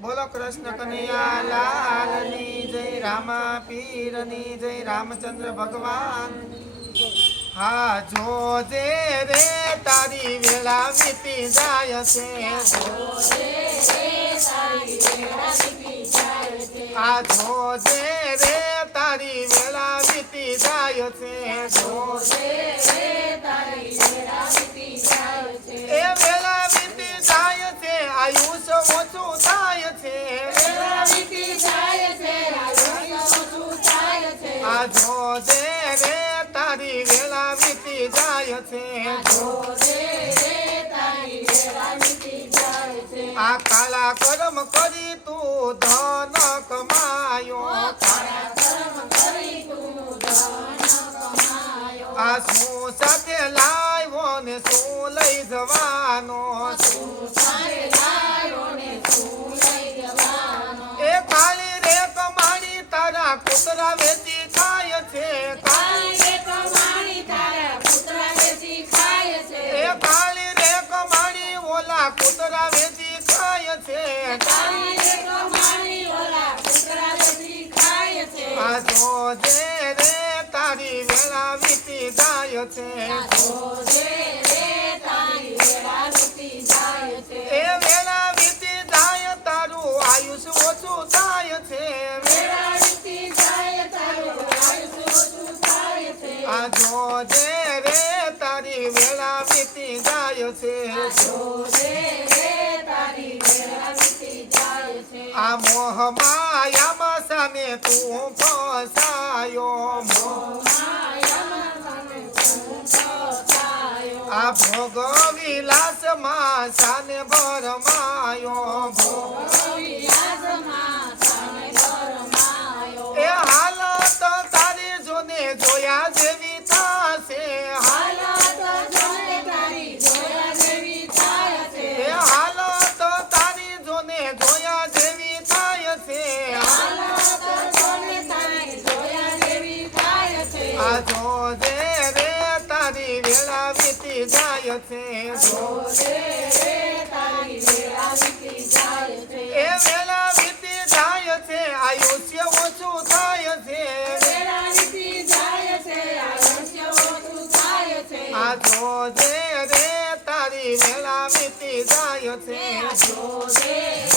બોલો કૃષ્ણ કનૈયા લાલની જય, રામા પીરની જય, રામચંદ્ર ભગવાન. હા, જોજે રે, તારી વેળા વીતી જાય છે. આ જોજે રે, તારી વેળા વીતી જાય છે. જોજે આ કાલા કર્મ કરી તું ધન કમાયો. આ શું સાથે લાવ્યો ને શું લઈ જવાનો? એ છે આ જોજે રે તારી વેળા વીતી જાય છે આ મોહ માયામાં સામે તું ફસાયો. આ ભોગ વિલાસમાં સાને ભરમાયો એ હાલત તારી જોને જોયા જેવી થશે. હાલત તારી જોને જોયા વીતી જાય છે એ વેળા વીતી જાય છે આયુષ્ય ઓછું થાય છે આ જોજે રે તારી વેળા વીતી જાય છે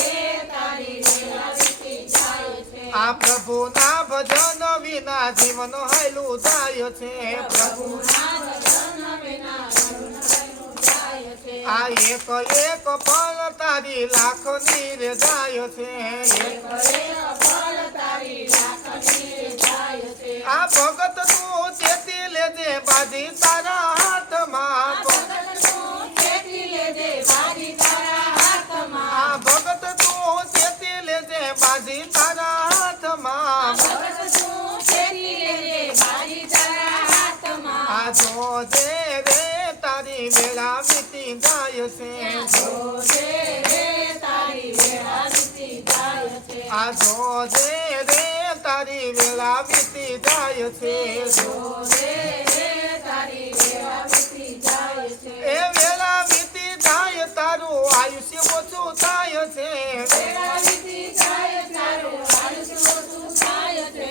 આ પ્રભુના ભજન વિના જીવન હૈલું જાય છે. પ્રભુ આ એક એક પળ તારી લાખ નીર જાય છે. વીતી જાય છે આ જોજે રે તારી વેલા વીતી જાય છે એ વેલા વીતી જાય તારું આયુષ્ય ઓછું થાય છે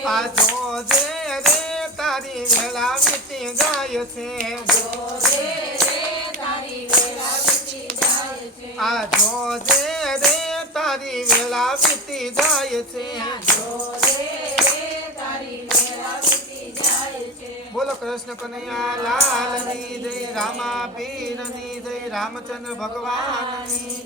આ જોજે રે તારી વેળા વીતી છે આ જોજે રે તારી વેળા વીતી જાય છે બોલો કૃષ્ણ કનૈયા લાલની જય રામા પીરની જય રામચંદ્ર ભગવાનની.